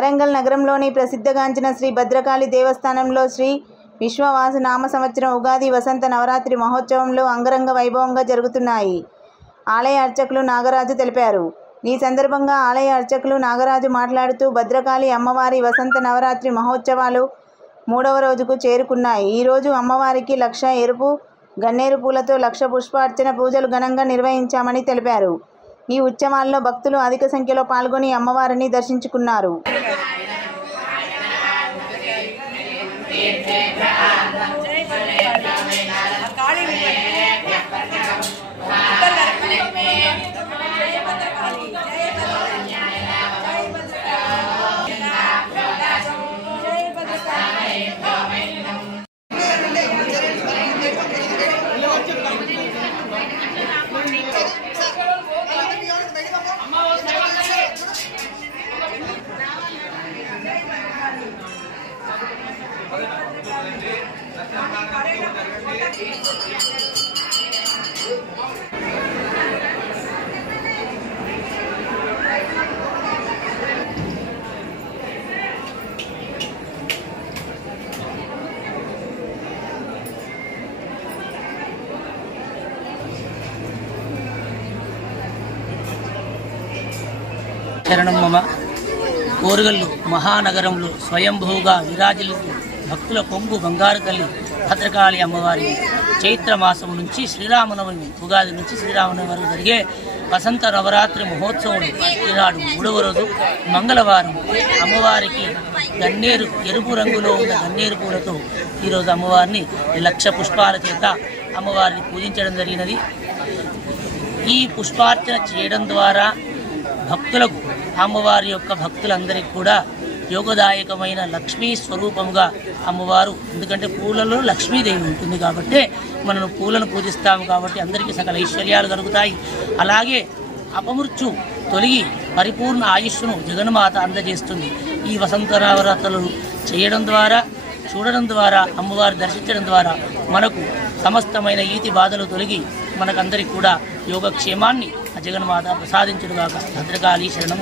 వరంగల్ నగరంలోని ప్రసిద్ధగాంచిన శ్రీ భద్రకాళి దేవస్థానంలో శ్రీ విశ్వవాసు నామ సంవత్సరం ఉగాది వసంత నవరాత్రి మహోత్సవంలో అంగరంగ వైభవంగా జరుగుతున్నాయి. ఆలయ అర్చకులు నాగరాజు తెలిపారు. ఈ సందర్భంగా ఆలయ అర్చకులు నాగరాజు మాట్లాడుతూ భద్రకాళి అమ్మవారి వసంత నవరాత్రి మహోత్సవాలు 3వ రోజుకు చేరుకున్నాయి. ఈరోజు అమ్మవారికి 1,00,000 ఎరుపు గన్నేరు పూలతో 1,00,000 పుష్పార్చన పూజలు ఘనంగా నిర్వహించామని తెలిపారు. ఈ ఉత్సవాల్లో భక్తులు అధిక సంఖ్యలో పాల్గొని అమ్మవారిని దర్శించుకున్నారు. శరణం మమ. కోరుగల్లు మహానగరంలో స్వయంభూగా విరాజిల్లుతూ భక్తుల కొంగు బంగారు తల్లి భద్రకాళి అమ్మవారి చైత్ర మాసం నుంచి శ్రీరామనవమి ఉగాది నుంచి శ్రీరామనవమి వరకు జరిగే వసంత నవరాత్రి మహోత్సవం ఈనాడు 3వ రోజు మంగళవారం అమ్మవారికి ఎరుపు రంగులో ఉన్న గన్నేరు పూలతో ఈరోజు అమ్మవారిని 1,00,000 పుష్పాల చేత అమ్మవారిని పూజించడం జరిగినది. ఈ పుష్పార్చన చేయడం ద్వారా భక్తులకు అమ్మవారి యొక్క భక్తులందరికీ కూడా యోగదాయకమైన లక్ష్మీ స్వరూపముగా అమ్మవారు, ఎందుకంటే పూలలో లక్ష్మీదేవి ఉంటుంది కాబట్టి మనం పూలను పూజిస్తాము కాబట్టి అందరికీ సకల ఐశ్వర్యాలు కలుగుతాయి. అలాగే అపమృత్యు తొలగి పరిపూర్ణ ఆయుష్ను జగన్మాత అందజేస్తుంది. ఈ వసంత నవరాత్రులు చేయడం ద్వారా, చూడడం ద్వారా, అమ్మవారు దర్శించడం ద్వారా మనకు సమస్తమైన ఈతి బాధలు తొలగి మనకందరికీ కూడా యోగక్షేమాన్ని ఆ జగన్మాత ప్రసాదించుగాక. భద్రకాళి శరణం.